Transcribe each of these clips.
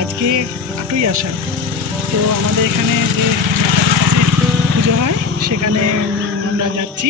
আজকে আটই আষাঢ়। তো আমাদের এখানে যে পুজো হয় সেখানে আমরা যাচ্ছি।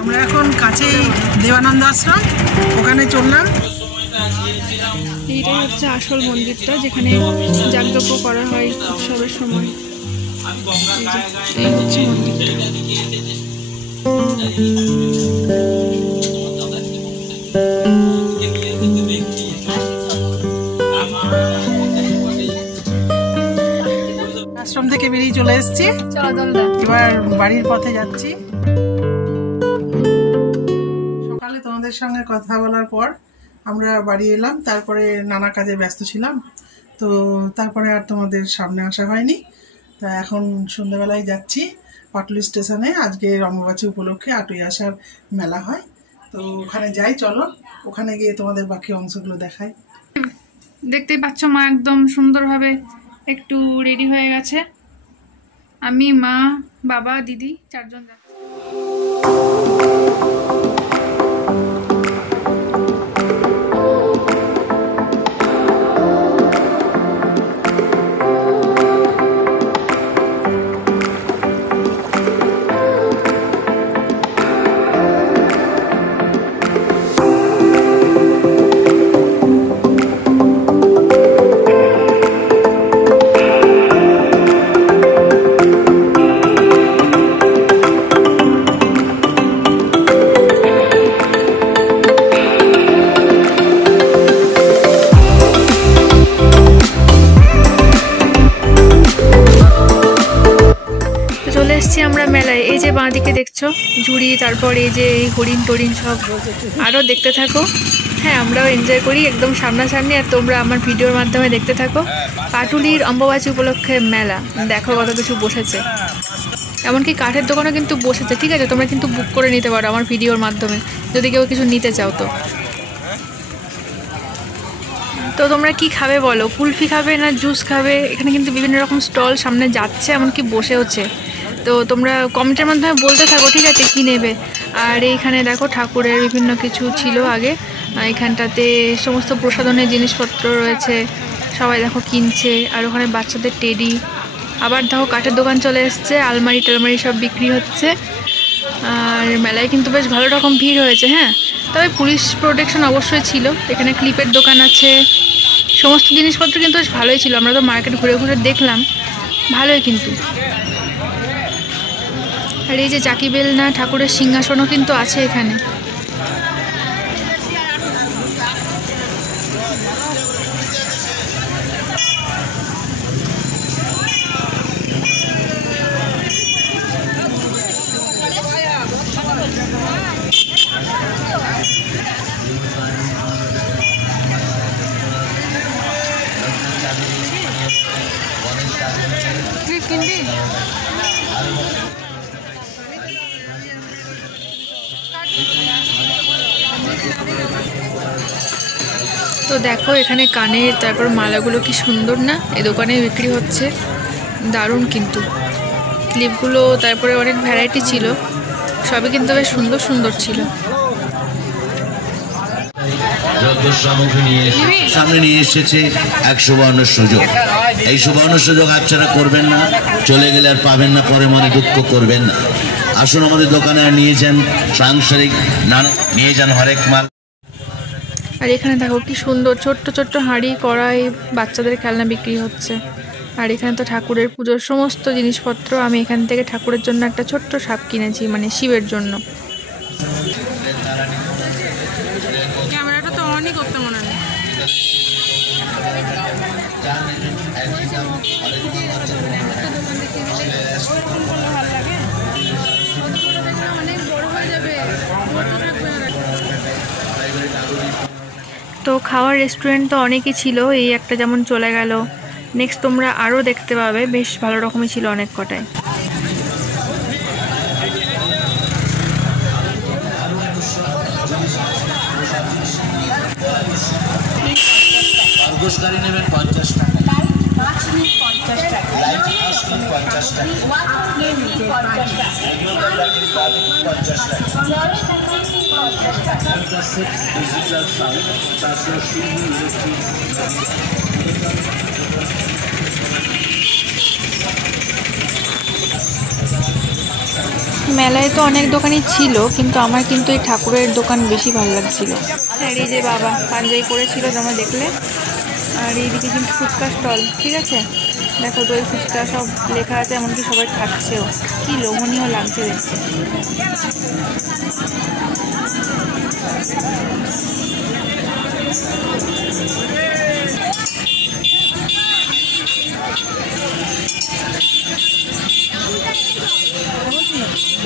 আমরা এখন কাছেই দেবানন্দ আশ্রম, ওখানে চললাম। এইটাই হচ্ছে আসল মন্দিরটা, যেখানে যাগযজ্ঞ করা হয় উৎসবের সময়। এই হচ্ছে মন্দিরটা। আশ্রম থেকে বেরিয়ে চলে এসেছি, এবার বাড়ির পথে যাচ্ছি। সকালে তোমাদের সঙ্গে কথা বলার পর আমরা বাড়ি এলাম, তারপরে নানা কাজে ব্যস্ত ছিলাম, তো তারপরে আর তোমাদের সামনে আসা হয়নি। তা এখন সন্ধ্যাবেলায় যাচ্ছি পাটুলি স্টেশনে। আজকে অম্বুবাচী উপলক্ষে আটই আষাঢ় মেলা হয়, তো ওখানে যাই, চলো ওখানে গিয়ে তোমাদের বাকি অংশগুলো দেখাই। দেখতেই পাচ্ছ মা একদম সুন্দরভাবে একটু রেডি হয়ে গেছে। আমি, মা, বাবা, দিদি 4 জন যাচ্ছি। আমরা মেলায়, এই যে বাঁদিকে দেখছো ঝুড়ি, তারপর এই যে হরিণ টরিন সব, আরও দেখতে থাকো। হ্যাঁ, আমরাও এনজয় করি একদম সামনাসামনি, আর তোমরা আমার ভিডিওর মাধ্যমে দেখতে থাকো। পাটুলির অম্বুবাচী উপলক্ষে মেলা, দেখো কত কিছু বসেছে, এমনকি কাঠের দোকানও কিন্তু বসেছে। ঠিক আছে, তোমরা কিন্তু বুক করে নিতে পারো আমার ভিডিওর মাধ্যমে যদি কেউ কিছু নিতে চাও। তো তোমরা কি খাবে বলো, কুলফি খাবে না জুস খাবে? এখানে কিন্তু বিভিন্ন রকম স্টল সামনে যাচ্ছে, এমনকি বসেওছে। তো তোমরা কমেন্টের মাধ্যমে বলতে থাকো, ঠিক আছে, কি নেবে। আর এইখানে দেখো ঠাকুরের বিভিন্ন কিছু ছিল আগে, এখানটাতে সমস্ত প্রসাধনের জিনিসপত্র রয়েছে, সবাই দেখো কিনছে। আর ওখানে বাচ্চাদের টেডি, আবার দেখো কাঠের দোকান চলে এসছে, আলমারি টালমারি সব বিক্রি হচ্ছে। আর মেলায় কিন্তু বেশ ভালো রকম ভিড় হয়েছে। হ্যাঁ, তবে পুলিশ প্রোটেকশন অবশ্যই ছিল। এখানে ক্লিপের দোকান আছে, সমস্ত জিনিসপত্র কিন্তু বেশ ভালোই ছিল। আমরা তো মার্কেট ঘুরে ঘুরে দেখলাম, ভালোই কিন্তু। আর এই যে চাকি বেলনা, ঠাকুরের সিংহাসনও কিন্তু আছে এখানে। কিনবি? তো দেখো এখানে কানের, তারপর মালাগুলো কি সুন্দর না, এই দোকানে বিক্রি হচ্ছে, দারুণ কিন্তু। ক্লিপগুলো, তারপরে অনেক ভ্যারাইটি ছিল, সবই কিন্তু বেশ সুন্দর সুন্দর ছিল। সামনে নিয়ে এসেছে এক সুবর্ণ সুযোগ, এই সুবর্ণ সুযোগ হাতছাড়া করবেন না, চলে গেলে আর পাবেন না, পরে মনে দুঃখ করবেন না। আসুন আমাদের দোকানে আর নিয়ে যান সাংসারিক নানা, নিয়ে যান হরেক মাল। আর এখানে দেখো কি সুন্দর ছোট্ট ছোট্ট হাঁড়ি, কড়াই, বাচ্চাদের খেলনা বিক্রি হচ্ছে। আর এখানে তো ঠাকুরের পুজোর সমস্ত জিনিসপত্র। আমি এখান থেকে ঠাকুরের জন্য একটা ছোট্ট সাপ কিনেছি, মানে শিবের জন্য। ক্যামেরাটা তো অনই করতে মনে হয়। তো খাওয়ার রেস্টুরেন্ট তো অনেকই ছিল, এই একটা যেমন চলে গেল। নেক্সট তোমরা আরও দেখতে পাবে, বেশ ভালো রকমই ছিল অনেক কটায়। পুরস্কারই নেবেন 50 টাকা, লাইট 50 টাকা, ডিজিটাল সাউন্ড, তাছাড়া শুধু ইলেকট্রিক। মেলায় তো অনেক দোকানই ছিল, কিন্তু আমার কিন্তু এই ঠাকুরের দোকান বেশি ভালো লাগছিল। আর এই যে বাবা পাঞ্জাবি পরেছিল তোমরা দেখলে, আর এইদিকে কিন্তু ফুচকা স্টল, ঠিক আছে, দেখো দই ফুচকা সব লেখা আছে, এমনকি সবাই খাচ্ছেও, কি লোভনীয় লাগছে দেখতে।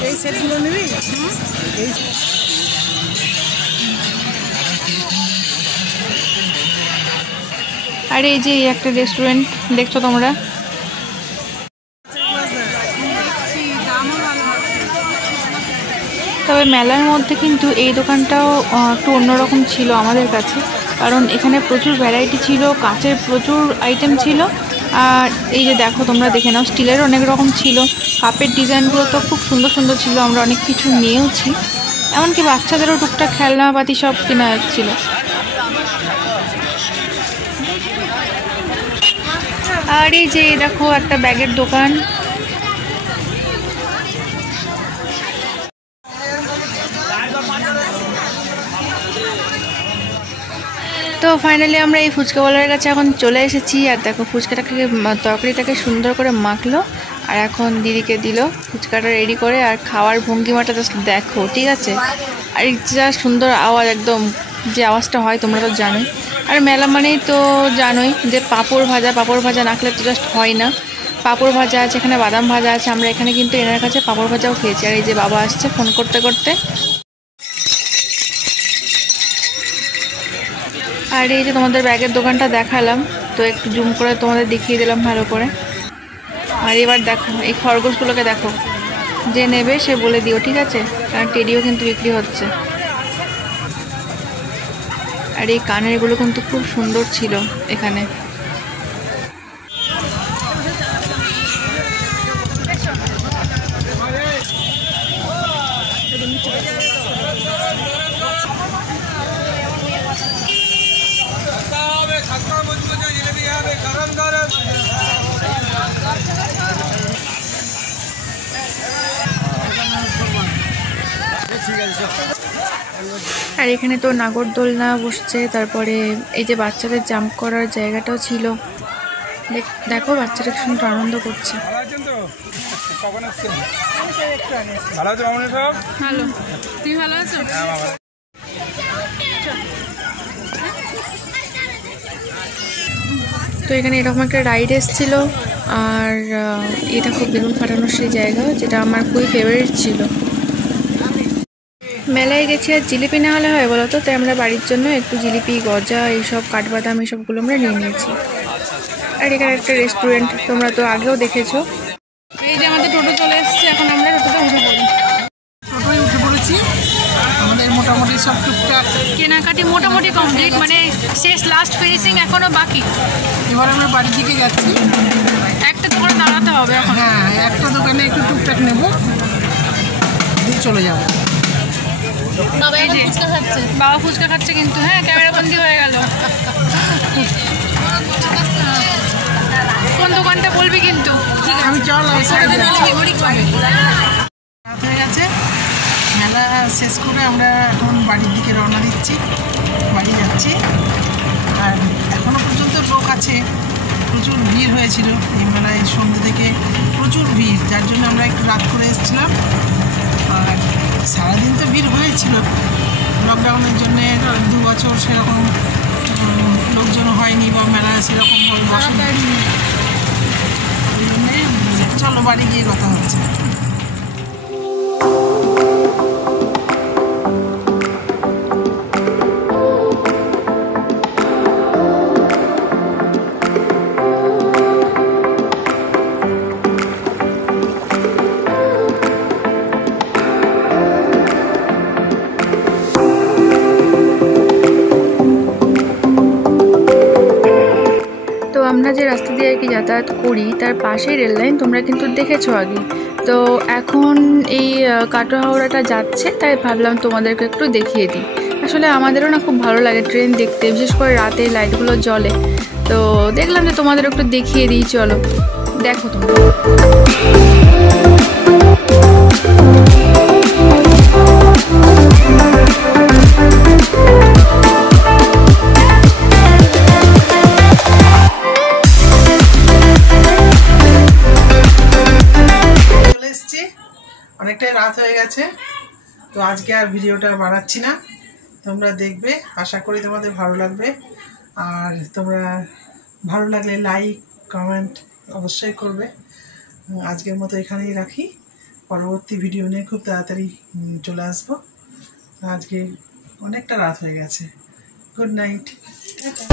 এই সেটগুলো নিবি? আর এই যে একটা রেস্টুরেন্ট দেখছো তোমরা, তবে মেলার মধ্যে কিন্তু এই দোকানটাও একটু অন্যরকম ছিল আমাদের কাছে, কারণ এখানে প্রচুর ভ্যারাইটি ছিল, কাঁচের প্রচুর আইটেম ছিল, আর এই যে দেখো তোমরা দেখে নাও স্টিলের অনেক রকম ছিল, কাপের ডিজাইনগুলো তো খুব সুন্দর সুন্দর ছিল, আমরা অনেক কিছু নিয়েওছি, এমনকি বাচ্চাদেরও টুকটাক খেলনাপাতি সব কেনা ছিল। আর এই যে দেখো একটা ব্যাগের দোকান, তো ফাইনালি আমরা এই ফুচকাওয়ালার কাছে এখন চলে এসেছি। আর দেখো ফুচকাটাকে তরকারিটাকে সুন্দর করে মাখলো, আর এখন দিদিকে দিল ফুচকাটা রেডি করে, আর খাওয়ার ভঙ্গিমাটা জাস্ট দেখো, ঠিক আছে, আর যা সুন্দর আওয়াজ, একদম যে আওয়াজটা হয় তোমরা তো জানোই। আর মেলা মানেই তো জানোই যে পাঁপড় ভাজা না খেলে তো জাস্ট হয় না। পাঁপড় ভাজা আছে, এখানে বাদাম ভাজা আছে, আমরা এখানে কিন্তু এনার কাছে পাঁপড় ভাজাও খেয়েছি। আর এই যে বাবা আসছে ফোন করতে করতে, আর এই যে তোমাদের ব্যাগের দোকানটা দেখালাম, তো একটু জুম করে তোমাদের দেখিয়ে দিলাম ভালো করে। আর এবার দেখো এই খরগোশগুলোকে দেখো, যে নেবে সে বলে দিও, ঠিক আছে, কারণ টেডিও কিন্তু বিক্রি হচ্ছে। আর এই কানেরগুলো কিন্তু খুব সুন্দর ছিল এখানে। আর এখানে তো নাগরদোলনা বসছে, তারপরে এই যে বাচ্চাদের জাম্প করার জায়গাটাও ছিল, দেখো বাচ্চারা সুন্দর আনন্দ করছে। ভালো, তুই ভালো আছো? তো এখানে এরকম একটা রাইড এসেছিল, আর এটা খুব বেলুন ফাটানোর সেই জায়গা, যেটা আমার খুবই ফেভারিট ছিল। মেলায় গেছি আর জিলিপি না হলে হয় বলো তো, তাই আমরা বাড়ির জন্য একটু জিলিপি, গজা, এইসব কাঠবাদাম এইসবগুলো আমরা নিয়ে নিয়েছি। আর এখানে একটা রেস্টুরেন্ট, তোমরা তো আগেও দেখেছো। এই যে আমাদের টোটো চলে এসছে, এখন আমরা টোটোতে উঠে পড়েছি। আমাদের মোটামুটি সব টুকটাক কেনাকাটি মোটামুটি কমপ্লিট, মানে শেষ, লাস্ট ফিনিশিং এখনো বাকি। এবার আমরা বাড়ির দিকে যাচ্ছি, একটা দোকানে দাঁড়াতে হবে এখন। হ্যাঁ, একটা দোকানে একটু টুকটাক নেবো, দিয়ে চলে যাবো। বাবা ফুচকা খাচ্ছে কিন্তু, হ্যাঁ ক্যামেরা বন্দি হয়ে গেল। কোন দোকানটা বলবি কিন্তু, আমি চল রাত হয়ে গেছে, মেলা শেষ করে আমরা এখন বাড়ির দিকে রওনা দিচ্ছি, বাড়ি যাচ্ছি। আর এখনো পর্যন্ত লোক আছে, প্রচুর ভিড় হয়েছিল এই মেলায়, সন্ধ্যে থেকে প্রচুর ভিড়, যার জন্য আমরা একটু রাত করে এসেছিলাম। আর সারাদিন তো ভিড় হয়েছিল, লকডাউনের জন্যে 2 বছর সেরকম লোকজন হয়নি, বা মেলা সেরকমভাবে বসে, ওই জন্যে চলো বাড়ি গিয়ে কথা হচ্ছে। আমরা যে রাস্তা দিয়ে আর কি যাতায়াত করি তার পাশেই রেল লাইন, তোমরা কিন্তু দেখেছো আগে। তো এখন এই কাটোয়া হাওড়াটা যাচ্ছে, তাই ভাবলাম তোমাদেরকে একটু দেখিয়ে দিই। আসলে আমাদেরও না খুব ভালো লাগে ট্রেন দেখতে, বিশেষ করে রাতে লাইটগুলো জ্বলে। তো দেখলাম যে তোমাদের একটু দেখিয়ে দিই, চলো দেখো তোমরা। অনেকটাই রাত হয়ে গেছে, তো আজকে আর ভিডিওটা বাড়াচ্ছি না, তোমরা দেখবে, আশা করি তোমাদের ভালো লাগবে। আর তোমরা ভালো লাগলে লাইক কমেন্ট অবশ্যই করবে। আজকের মতো এখানেই রাখি, পরবর্তী ভিডিও নিয়ে খুব তাড়াতাড়ি চলে আসবো। আজকে অনেকটা রাত হয়ে গেছে। Good night, tata.